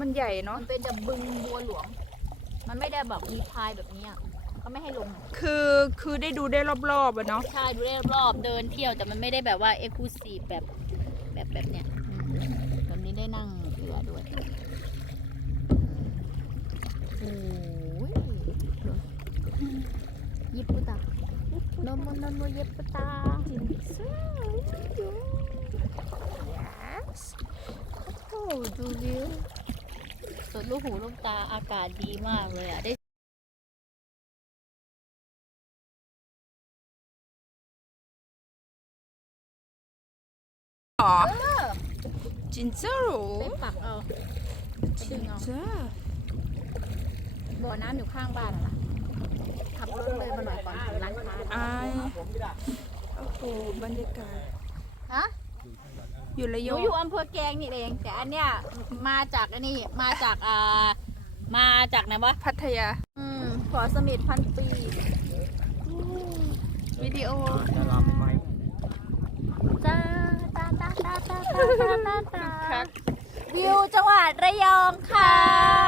มันใหญ่เนาะมันเป็นแบบบึงบัวหลวง มันไม่ได้แบบมีพายแบบนี้อะเขาไม่ให้ลงอะคือคือได้ดูได้รอบๆอะเนาะใช่ดูได้รอบๆเดินเที่ยวแต่มันไม่ได้แบบว่าเอ็กซ์คลูซีฟแบบแบบแบบเนี้ยอืมแบบนี้ได้นั่งเรือด้วยโอ้ยยิบปุตตาโนโมโนโมยิบปุตตาจินซูยู yes โอ้ดูวิว สดลูกหูลูกตาอากาศดีมากเลยอะได้อ๋อจินเจอร์หรูไปปักเอาไปดึงเอาเจอร์บ่อน้ำอยู่ข้างบ้านอะล่ะขับรถเลยมาหน่อยก่อนถึงร้านค้าอายโอ้โหบรรยากาศฮะ อยู่ระอยอยู่งอยู่อำเภอแกลงนี่เอง แต่อันเนี้ยมาจากอันนี้มาจากอ่ามาจากไหนวะพัทยา อืมขอสมิธพันปีวิดีโอจะรอไม่ไหมจ้าตาตาตาตาตาตาตาคักวิวจังหวัดระยองค่ะ